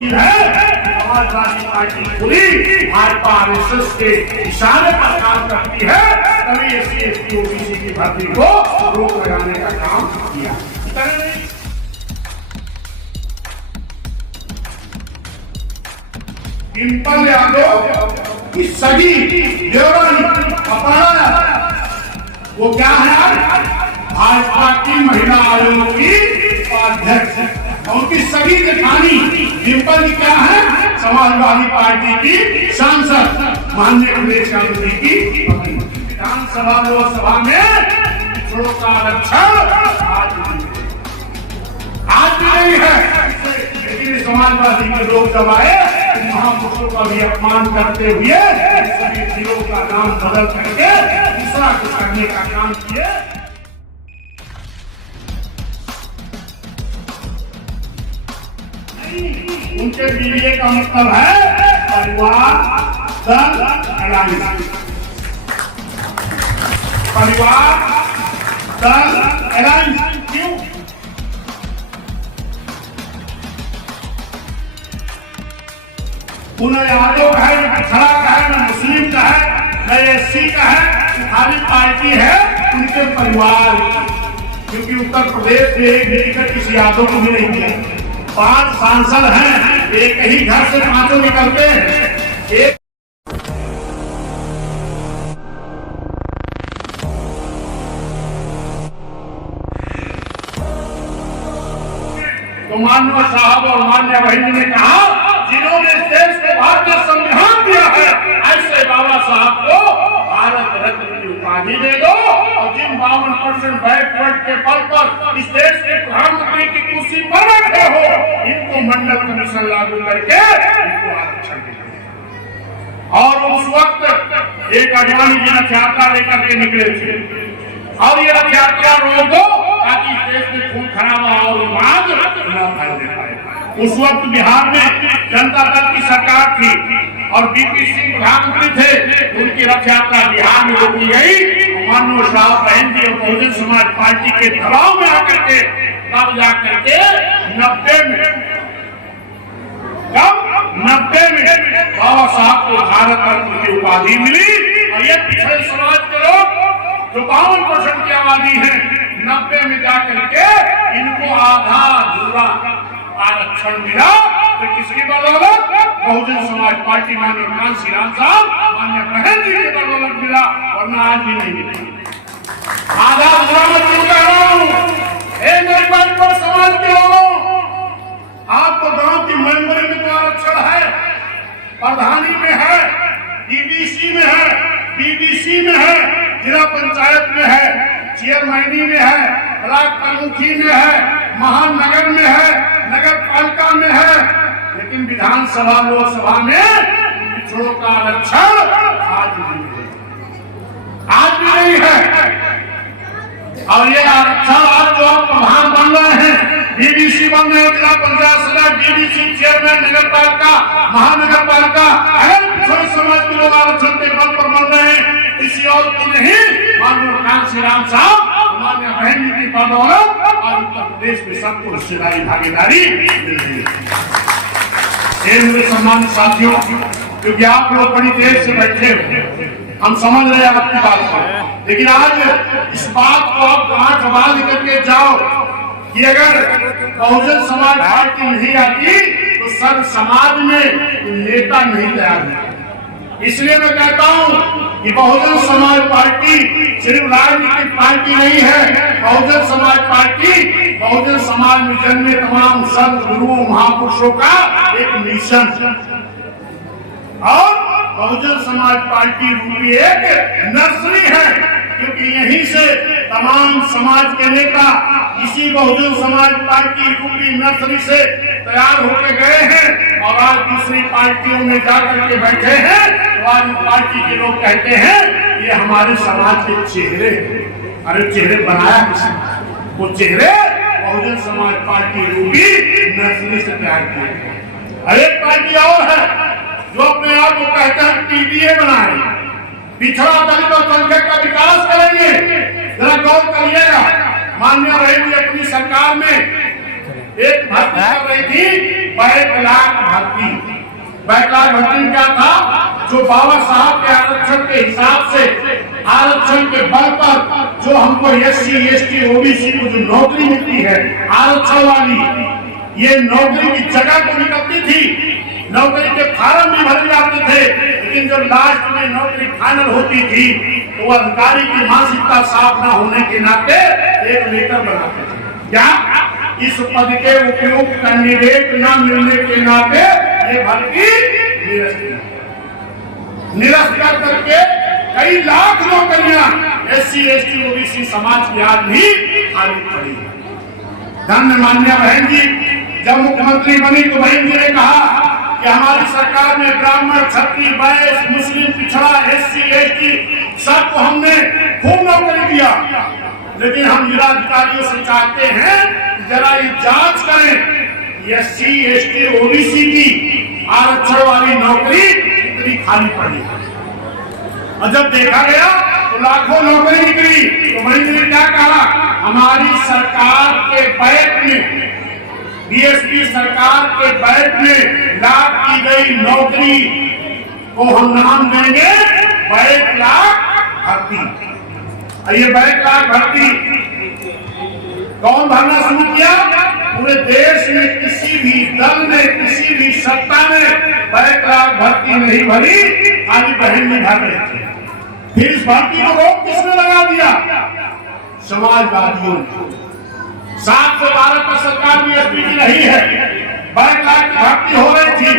Samajwadi party पूरी Bhajpa RSS के इशारे पर काम करती है, तभी एससी एसटी ओबीसी की भर्ती को रोक लगाने का काम किया। डिम्पल यादव की सगी अपहरण वो क्या है? भाजपा की महिला आयोग की उपाध्यक्ष, उनकी सगी जेठानी डिम्पल की क्या है? समाजवादी पार्टी की सांसद माननीय अखिलेश यादव जी की पत्नी। विधानसभा लोकसभा में पिछड़ों का आरक्षण आज भी नहीं है, लेकिन समाजवादी के लोग जब आए महापुरुषों का भी अपमान करते हुए सभी जिलों का नाम बदल करके दूसरा कुछ करने का काम किए। उनके बीवीए का मतलब है परिवार दल अलायंस, परिवार दल अलायंस। क्यों? उन्हें यादव का है, न पिछड़ा का है, न मुस्लिम का है, न एससी का है, खाली पार्टी है उनके परिवार। क्योंकि उत्तर प्रदेश में एक टिकट किसी यादव को भी नहीं मिला। 5 सांसद हैं, एक ही घर से 5 निकलते हैं। एक तो माननीय साहब और माननीय बहन ने कहा, जिन्होंने देश को भारतीय संविधान दिया है, ऐसे बाबा साहब को भारत रत्न की उपाधि दे दो, और जिन 52% बैकवर्ड के पद पर इस देश के प्रधानमंत्री की कुर्सी पर बैठे हो, इनको मंडल कमीशन लागू करके इनको आरक्षण दे दो। और उस वक्त एक अडवाणी जी रथ यात्रा लेकर के निकले थे, और ये रथ यात्रा रोक दो ताकि देश में खून खराबा और मांग न फैलने पाए। उस वक्त बिहार में जनता दल की सरकार थी और बीपी सिंह प्रधानमंत्री थे, उनकी रथ यात्रा बिहार में रोकी गई। माननीय साहब बहन जी और बहुजन समाज पार्टी के दबाव में आकर के तब जाकर के 90 में बाबा साहब को भारत रत्न की उपाधि मिली। और ये पिछड़े समाज के लोग जो 52% की आबादी है, 90 में जाकर के इनको आधा अधूरा आरक्षण मिला। तो किसकी बदौलत? बहुजन समाज पार्टी माननीय कांसी राम साहब, माननीय बहन जी की बदौलत मिला, वरना आज भी नहीं मिला। आधा अधूरा मैं क्यों कह रहा हूँ? मेरी बात पर समाज के लोगों, आपको गांव की मेंबरी में तो आरक्षण है, प्रधानी में है, डीडीसी में है, बीडीसी में है, जिला पंचायत में है, चेयरमैनी में है, ब्लॉक प्रमुखी में है, महानगर में है, नगर पालिका में है, लेकिन विधानसभा लोकसभा में पिछड़ों का आरक्षण आज भी नहीं है। और ये आरक्षण आज जो आप प्रधान बन रहे हैं, डीडीसी बन रहे हैं, जिला पंचायत सदस्य, डीडीसी चेयरमैन, नगर पालिका, महानगर पालिका, अगर पिछड़े समाज के लोग आरक्षण के पद पर बन रहे हैं, किसी और की नहीं, माननीय कांसी राम साहब, माननीय बहन जी की बदौलत और उत्तर प्रदेश में सबको हिस्सेदारी भागीदारी मिल रही है। मेरे सम्मानित साथियों, क्योंकि आप लोग बड़ी देर से बैठे हो, हम समझ रहे हैं आपकी बात को, लेकिन आज इस बात को आप गांठ बांध करके जाओ कि अगर बहुजन समाज पार्टी नहीं आती तो सर्व समाज में नेता नहीं तैयार होता। इसलिए मैं कहता हूं कि बहुजन समाज पार्टी सिर्फ राजनीतिक पार्टी नहीं है। बहुजन समाज पार्टी बहुजन समाज में जन्मे तमाम संत गुरुओं महापुरुषों का एक मिशन, और बहुजन समाज पार्टी रूपी एक नर्सरी है, क्योंकि यहीं से तमाम समाज के नेता इसी बहुजन समाज पार्टी रूपी नर्सरी से तैयार होकर गए हैं और आज दूसरी पार्टियों में जाकर के बैठे हैं। तो आज पार्टी के लोग कहते हैं ये हमारे समाज के चेहरे, अरे चेहरे बनाया किसने? वो चेहरे बहुजन समाज पार्टी रूपी नर्सरी से तैयार किए। अरे पार्टी और है जो अपने आप को कहते हैं पीडीए बनाए, पिछड़ा दलित और दलित का विकास करेंगे। जरा गौर करिएगा, माननीय बहन जी अपनी सरकार में एक भर्ती कर रही थी बैकलॉग भर्ती। बैकलॉग भर्ती क्या था? जो बाबा साहब के आरक्षण के हिसाब से, आरक्षण के बल पर जो हमको SC ST OBC को जो नौकरी मिलती है आरक्षण वाली, ये नौकरी की जगह तो निकलती थी, नौकरी के फार्म भी भर जाते थे, लेकिन जब लास्ट में नौकरी फाइनल होती थी तो अधिकारी की मानसिकता साफ न होने के नाते एक लेटर बनाते थे, क्या इस पद के उपयुक्त कैंडिडेट न मिलने के नाते ये भर्ती निरस्त करके कई लाख नौकरियां SC ST OBC समाज की आज भी खाली पड़ी है। धन्य मान्य बहन जी जब मुख्यमंत्री बनी तो बहन जी ने कहा कि हमारी सरकार में ब्राह्मण, क्षत्रिय, वैश्य, मुस्लिम, पिछड़ा, SC ST सबको हमने खूब नौकरी दिया, लेकिन हम जिलाधिकारियों से चाहते हैं जरा ये जांच करें SC ST OBC की आरक्षण वाली नौकरी कितनी खाली पड़ी है। और जब देखा गया तो लाखों नौकरी निकली, तो बहन ने क्या कहा? हमारी सरकार के बैक में, BSP सरकार के बैक में लाभ की गई नौकरी को हम नाम देंगे बैकलॉग भर्ती। ये बैकलॉग भर्ती कौन भरना शुरू किया? पूरे देश में किसी भी दल ने, किसी भी सत्ता ने बैकलॉग भर्ती नहीं भरी, खाली बहन ने भर रही थी। फिर इस भर्ती को रोक किसने लगा दिया? समाजवादियों ने। 712 पर सरकार BSP की नहीं है, बैकलॉग की भर्ती हो रही थी।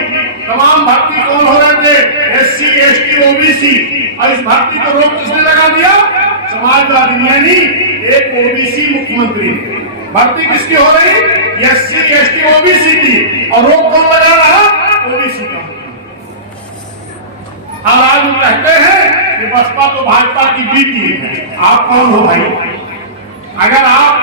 तमाम भर्ती कौन हो रहे थे? SC ST OBC। और इस भर्ती को रोक किसने लगा दिया? समाजवादी, यानी एक OBC मुख्यमंत्री। भर्ती किसकी हो रही? SC ST OBC की, और रोक कौन लगा रहा? OBC का। अब आज हम कहते हैं कि बसपा तो भाजपा की बीती है। आप कौन हो भाई? अगर आप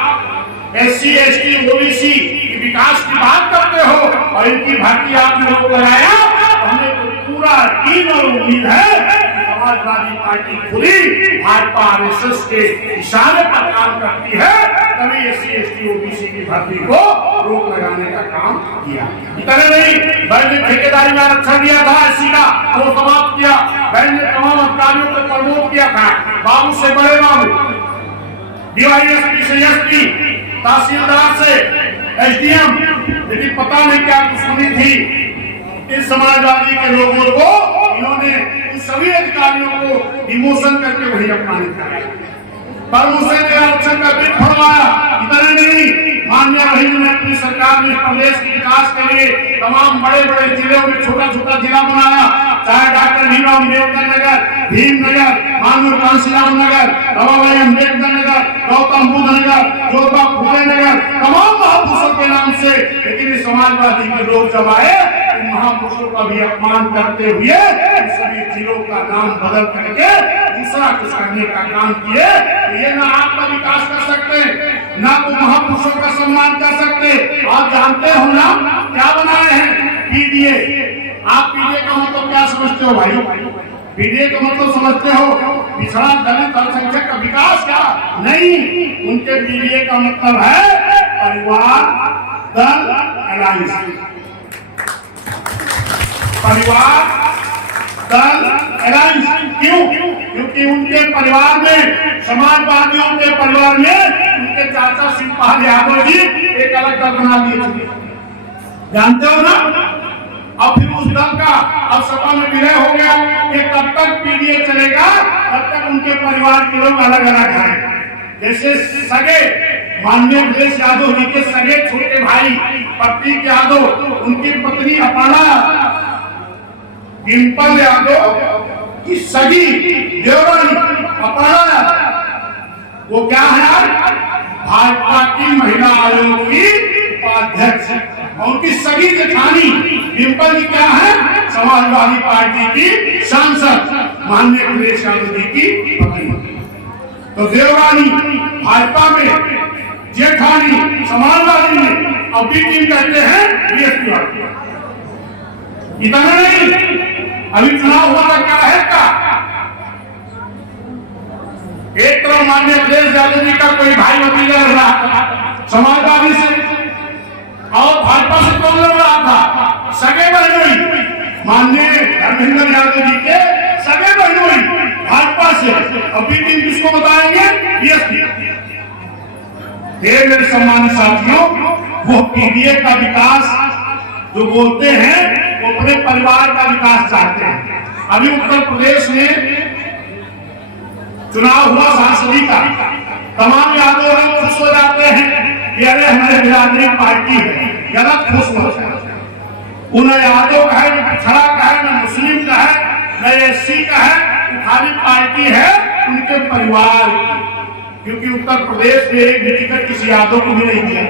SC ST OBC की विकास की बात करते हो और इनकी भर्ती आपने रोक लगाया, तो हमें तो पूरा यकीन और उम्मीद है समाजवादी पार्टी खुली भाजपा RSS के इशारे पर काम करती है, तभी SC ST OBC की भर्ती को रोक लगाने का काम किया। इतना नहीं, बहन ने ठेकेदारी में आरक्षण दिया था SC का, वो समाप्त किया। बहन ने तमाम अधिकारियों को प्रमोट किया था, बाबू से बड़े बाबू, DYSP से SP, तहसीलदार से SDM, लेकिन पता नहीं क्या दुश्मनी थी इस समाजवादी के लोगों को, इन्होंने इन सभी अधिकारियों को डिमोशन करके वही अपमानित किया। प्रमोशन ने आरक्षण का बिल फड़वाया। इतना नहीं, माननीय बहन ने अपनी सरकार में प्रदेश के विकास के लिए तमाम बड़े बड़े जिलों में छोटा छोटा जिला बनाया, चाहे डॉक्टर भीमराव अम्बेडकर नगर, भीमनगर, माननीय कांशीराम नगर, रमाबाई अम्बेडकर नगर, गौतम बुद्ध नगर, ज्योतिबा फुले नगर, तमाम महापुरुषों के नाम से। लेकिन इस समाजवादी के लोग जब आए, महापुरुषों का भी अपमान करते हुए सभी जिलों का नाम बदल करके दूसरा कुछ करने का काम किए। ये ना आपका विकास कर सकते, ना तो महापुरुषों का सम्मान कर सकते। आप जानते हो ना क्या बनाए हैं? PDA। आप PDA का मतलब क्या समझते हो भाई? PDA का मतलब समझते हो पिछड़ा दलित अल्पसंख्यक का विकास? क्या नहीं, उनके PDA का मतलब है परिवार दल अलायंस। परिवार दल अलायंस। क्यों? क्योंकि उनके परिवार में, समाजवादियों के परिवार में, उनके चाचा शिवपाल यादव जी एक अलग दल बना दिए थे, जानते हो ना? अब फिर उस दल का अब सपा में विलय हो गया कि तब तक PDA चलेगा तब तक उनके परिवार के लोग अलग अलग हैं। जैसे सगे माननीय अखिलेश यादव जी के सगे छोटे भाई प्रतीक यादव, उनकी पत्नी अपर्णा डिम्पल यादव की सगी देवरानी अपर्णा, वो क्या है? भाजपा की महिला आयोग की उपाध्यक्ष। और उनकी सगी जेठानी डिम्पल जी क्या है? समाजवादी पार्टी की सांसद माननीय अखिलेश यादव जी की पत्नी। तो देवरानी भाजपा में, जेठानी समाजवादी में, और बी टीम कहते हैं BSP वाले। इतना नहीं, अभी चुनाव हुआ था, क्या है का? एक तरफ माननीय अखिलेश यादव जी का कोई भाई भतीजा लड़ रहा था समाजवादी से, और भाजपा से कौन लड़ रहा था? सगे बहनोई माननीय धर्मेंद्र यादव जी के सगे बहनोई भाजपा से। अभी दिन किसको बताएंगे? बीएसपी। मेरे सम्मानित साथियों, वो पीडीए का विकास जो बोलते हैं वो अपने परिवार का विकास चाहते हैं। अभी उत्तर प्रदेश में चुनाव हुआ सांसदी का, तमाम यादव लोग खुश हो जाते हैं कि अरे हमारे बिरादरी पार्टी है। गलत खुश होता है। उन्हें यादव का है, न पिछड़ा का है, न मुस्लिम का है, न एससी का है, खाली पार्टी है उनके परिवार की। क्योंकि उत्तर प्रदेश में एक भी टिकट किसी यादव को भी नहीं दिया।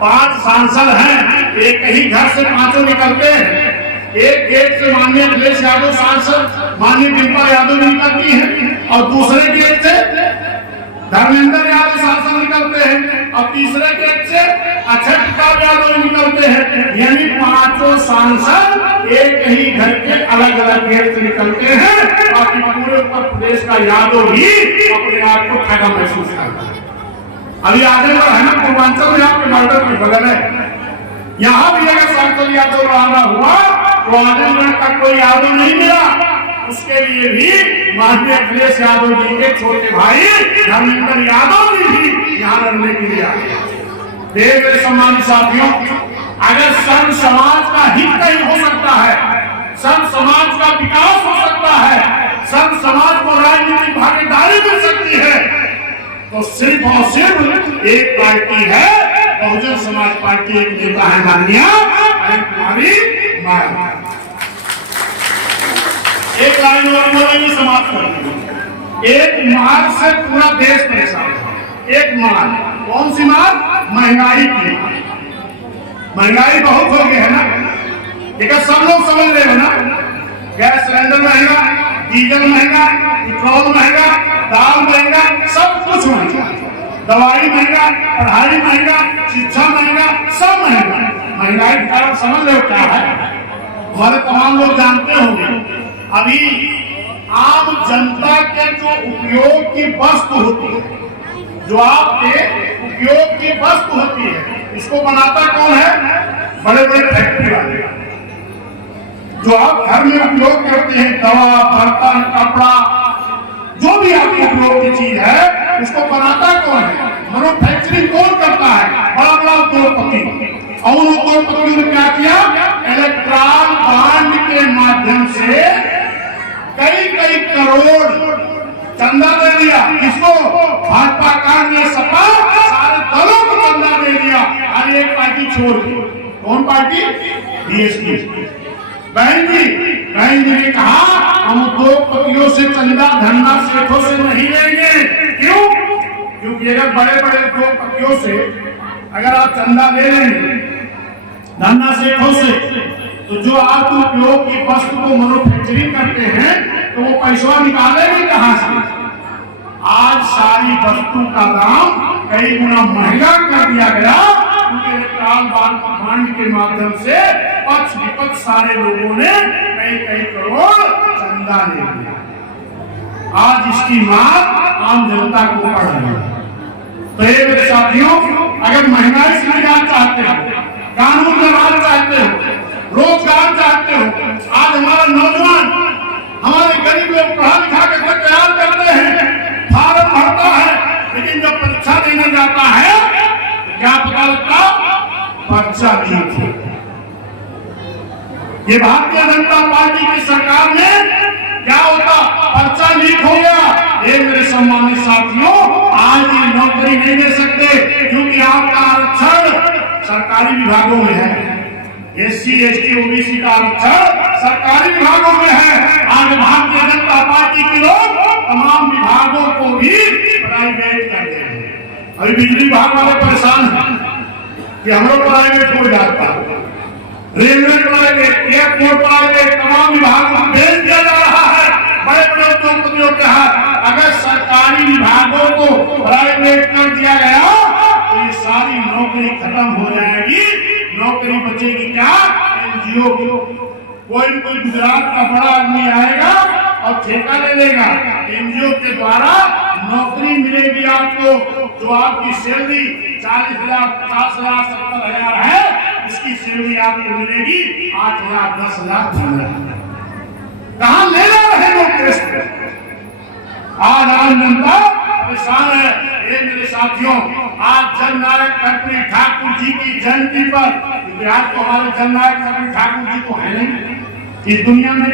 5 सांसद हैं, एक ही घर से 5 निकलते हैं। एक गेट से माननीय अखिलेश यादव सांसद, माननीय डिम्पल यादव निकलती है, और दूसरे गेट से धर्मेंद्र यादव सांसद निकलते हैं, और तीसरे गेट से अक्षय प्रताप यादव निकलते हैं। यानी 5 सांसद एक ही घर के अलग अलग गेट से निकलते हैं। बाकी पूरे उत्तर प्रदेश का यादव ही अपने आप को ठगा महसूस करता है। अभी आजमगढ़ है ना, पूर्वांचल में आपके मर्डर में बगल है, यहाँ भी अगर सांसद यादव लड़ाना हुआ तो आजमगढ़ का कोई यादव नहीं मिला। उसके लिए भी माननीय अखिलेश यादव जी के छोटे भाई धर्मेंद्र यादव जी भी यहाँ लड़ने के लिए आए। मेरे सम्मानित साथियों, अगर संत समाज का हित कहीं हो सकता है, संत समाज का विकास हो सकता है, संत समाज को राजनीतिक भागीदारी मिल सकती है, तो सिर्फ और सिर्फ एक पार्टी है, बहुजन समाज पार्टी। एक नेता है माननीय कुमारी माया। एक लाइन और बोलेंगे, समाप्त करेंगे। एक मार से पूरा देश परेशान है। एक मार, कौन सी मार? महंगाई की मार। महंगाई बहुत हो गई है ना, लेकिन सब लोग समझ रहे हो ना। गैस सिलेंडर महंगा, डीजल महंगा, पेट्रोल महंगा, दाल महंगा, सब कुछ महंगा, दवाई महंगा, पढ़ाई महंगा, शिक्षा महंगा, सब महंगा। महंगाई का कारण समझ रहे हो क्या है? हमारे तमाम लोग जानते होंगे। अभी आम जनता के जो उपयोग की वस्तु होती है, जो आपके उपयोग की वस्तु होती है, इसको बनाता कौन है? बड़े बड़े फैक्ट्री वाले। जो आप घर में उपयोग करते हैं, दवा, बर्तन, कपड़ा, जो भी आपके उपयोग की चीज है, उसको बनाता कौन है? मैन्युफैक्चरिंग कौन करता है? बड़ा बड़ा उद्योगपति। और उन उद्योगपतियों ने क्या किया? इलेक्ट्रॉन बॉन्ड के माध्यम से कई करोड़ चंदा दे दिया। किसको? भाजपा, कांग्रेस, सपा, सारे दलों को चंदा दे दिया। और एक पार्टी छोड़ दी। कौन पार्टी? बीएसपी। बहन जी ने कहा हम उद्योगपतियों से चंदा धंधा सेठों से नहीं लेंगे। क्यों? क्योंकि अगर बड़े बड़े उद्योगपतियों से अगर आप चंदा ले लेंगे धंधा सेठों से, तो जो आप उपयोग की वस्तु को मैन्युफैक्चरिंग करते हैं तो वो पैसा निकालेंगे कहां से? आज सारी वस्तु का दाम कई गुना महंगा कर दिया गया, क्योंकि इलेक्ट्रॉन बॉन्ड के माध्यम से पक्ष विपक्ष सारे लोगों ने कई करोड़ चंदा ले लिया। आज इसकी मार आम जनता को पड़ रही है। तो ये मेरे साथियों, अगर महंगाई से निजात चाहते हो, कानून का राज चाहते हो, रोजगार चाहते हो, आज हमारा नौजवान, हमारे गरीब लोग पढ़ा लिखा के तैयार करते हैं, फार्म भरता है, लेकिन जब परीक्षा देने जाता है क्या पता लगता? पर्चा लीक। ये भारतीय जनता पार्टी की सरकार में क्या होता? पर्चा लीक हो गया। ये मेरे सम्मानित साथियों, आज ये नौकरी नहीं दे सकते, क्योंकि आपका आरक्षण सरकारी विभागों में है। एससी, एसटी, ओबीसी का आरक्षण सरकारी विभागों में है। आज भारतीय जनता पार्टी के लोग तमाम विभागों को भी प्राइवेट कर रहे हैं। अभी बिजली विभाग वाले परेशान हैं कि हम लोग प्राइवेट हो जाता है, रेलवे प्राइवेट, एयरपोर्ट प्राइवेट, तमाम विभागों को भेज दिया जा रहा है बड़े बड़े उद्योगपतियों के हाथ। अगर सरकारी विभागों को प्राइवेट कर दिया गया तो ये सारी नौकरी खत्म हो जाएगी। नौकरी बचेगी क्या? एनजीओ की। कोई गुजरात का बड़ा आदमी आएगा और ठेका ले लेगा, एनजीओ के द्वारा नौकरी मिलेगी आपको। जो आपकी सैलरी 40,000, 50,000, 70,000 है, उसकी सैलरी आपको मिलेगी 8,000, 10,000, 15,000। कहां ले जा रहे लोग देश में? आज आम जनता परेशान है। ये मेरे साथियों, आज जननायक कर्पूरी ठाकुर जी की जयंती पर, क्योंकि आज तो हमारे जननायक कर्पूरी ठाकुर जी तो है नहीं इस दुनिया में,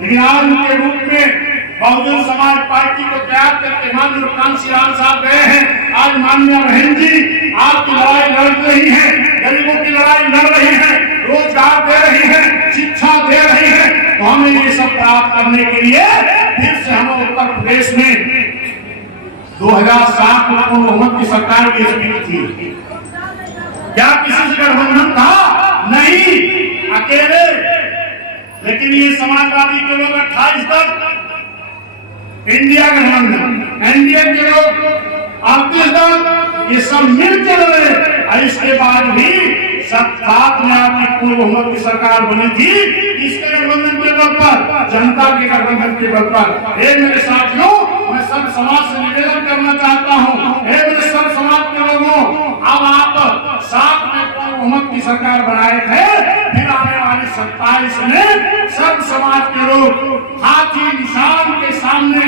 लेकिन आज उनके रूप में बहुजन समाज पार्टी को तैयार करके माननीय कांसी राम साहब गए हैं। आज माननीय बहन जी आपकी लड़ाई लड़ रही है, गरीबों की लड़ाई लड़ रही है, रोजगार दे रही है, शिक्षा दे रही है। तो हमें ये सब प्राप्त करने के लिए फिर से हम उत्तर प्रदेश में 2007 में बहुमत की सरकार बीजेपी की थी। क्या किसी से गठबंधन था? नहीं, अकेले। लेकिन ये समाजवादी के लोग 28 दल, इंडिया गठबंधन, एनडीए के लोग 38 दल, ये सब मिलकर लड़े। इसके बाद भी साथ में आपकी पूर्व बहुमत की सरकार बनी थी। इसके गठबंधन के बल पर, जनता के गठबंधन के बल पर। मेरे साथियों, मैं सब समाज से निवेदन करना चाहता हूँ, मेरे सब समाज के लोगों, अब आप साथ में पूर्व बहुमत की सरकार बनाए थे, फिर आने वाली 27 में सब समाज के लोग हाथी निशान के सामने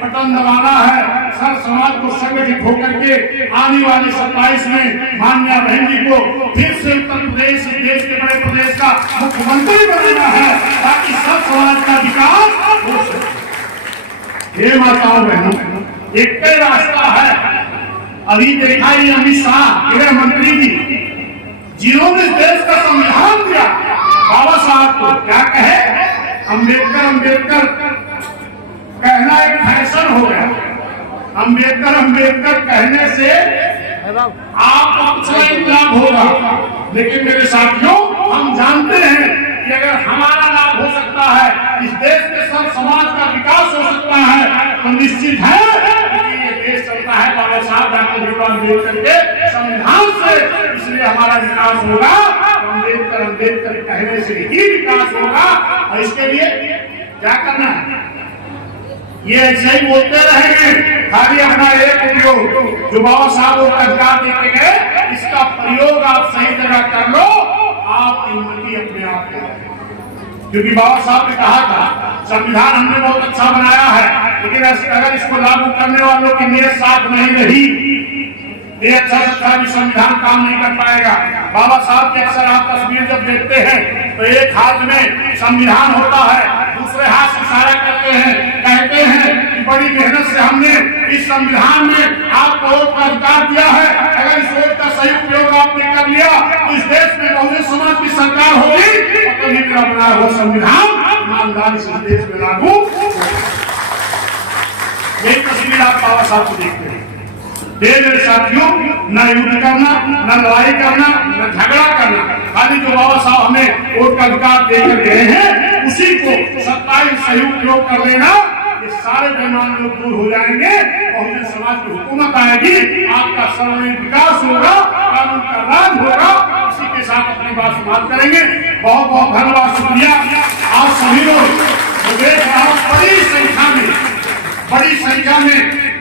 बटन दबाना है। सब समाज को संगठित होकर के आने वाली 27 में माननीय बहन जी को फिर से उत्तर प्रदेश, देश के बड़े प्रदेश का मुख्यमंत्री बनाना है, ताकि सब समाज का विकास हो सके। ये माताओं बहनों, एक ही रास्ता है। अभी देखा ही अमित शाह गृह मंत्री जी, जिन्होंने देश का संविधान दिया, बाबा साहब को क्या कहे, अम्बेडकर अम्बेडकर कहना एक फैशन हो गया। अम्बेडकर अम्बेडकर कहने से आपको कुछ नहीं लाभ होगा, लेकिन मेरे साथियों, हम जानते हैं कि अगर हमारा लाभ हो सकता है, इस देश के सब समाज का विकास हो सकता है, तो निश्चित है कि ये देश चलता है बाबा साहब डॉक्टर भीमराव अम्बेडकर के संविधान से। इसलिए हमारा विकास होगा, अम्बेडकर अम्बेडकर कहने से ही विकास होगा। और इसके लिए क्या करना है? ये ऐसे ही बोलते रहेंगे, खाली अपना एक उपयोग जो बाबा साहब को अधिकार देते गए, इसका प्रयोग आप सही जगह कर लो, आप उन्नति अपने आप करें। क्योंकि बाबा साहब ने कहा था, संविधान हमने बहुत अच्छा बनाया है, लेकिन अगर इसको लागू करने वालों की नीयत साफ नहीं रही, ये अच्छा भी संविधान काम नहीं कर पाएगा। बाबा साहब की अक्सर आप तस्वीर जब देखते हैं तो एक हाथ में संविधान होता है, दूसरे हाथ से इशारा करते हैं, कहते हैं कि बड़ी मेहनत से हमने इस संविधान में आपको वोट का अधिकार दिया है, अगर इस वोट का सही उपयोग आपने कर लिया तो इस देश में बहुजन समाज की सरकार होगी, और तभी मेरा बनाया हुआ संविधान ईमानदारी से देश में लागू। यही तस्वीर आप बाबा साहब को देखते हैं। मेरे साथियों, न युद्ध करना, न लड़ाई करना, न झगड़ा करना, खाली जो बाबा साहब हमें वोट का अधिकार देकर गए हैं, उसी को 27 सही उपयोग कर लेना, ये सारे बेईमान लोग दूर हो जाएंगे, बहुजन समाज की हुकूमत आएगी, आपका सर्वांगीण विकास होगा, कानून का राज होगा। इसी के साथ अपनी बात समाप्त करेंगे। बहुत बहुत धन्यवाद, शुक्रिया। आप सभी लोग बड़ी संख्या में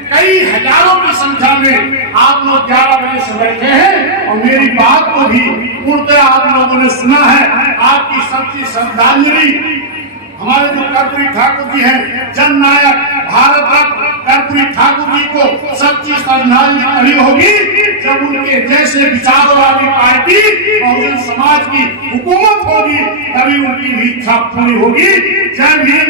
कई हजारों की संख्या में आप लोग 11 बजे से बैठे हैं, और मेरी बात को भी पूर्णतः आप लोगों ने सुना है। आपकी सच्ची श्रद्धांजलि हमारे जो कर्पूरी ठाकुर जी हैं, जननायक भारत रत्न कर्पूरी ठाकुर जी को सच्ची श्रद्धांजलि तभी होगी जब उनके जैसे विचारों वाली पार्टी बहुजन समाज की हुकूमत होगी, तभी उनकी भी इच्छा पूरी होगी। जय भीम।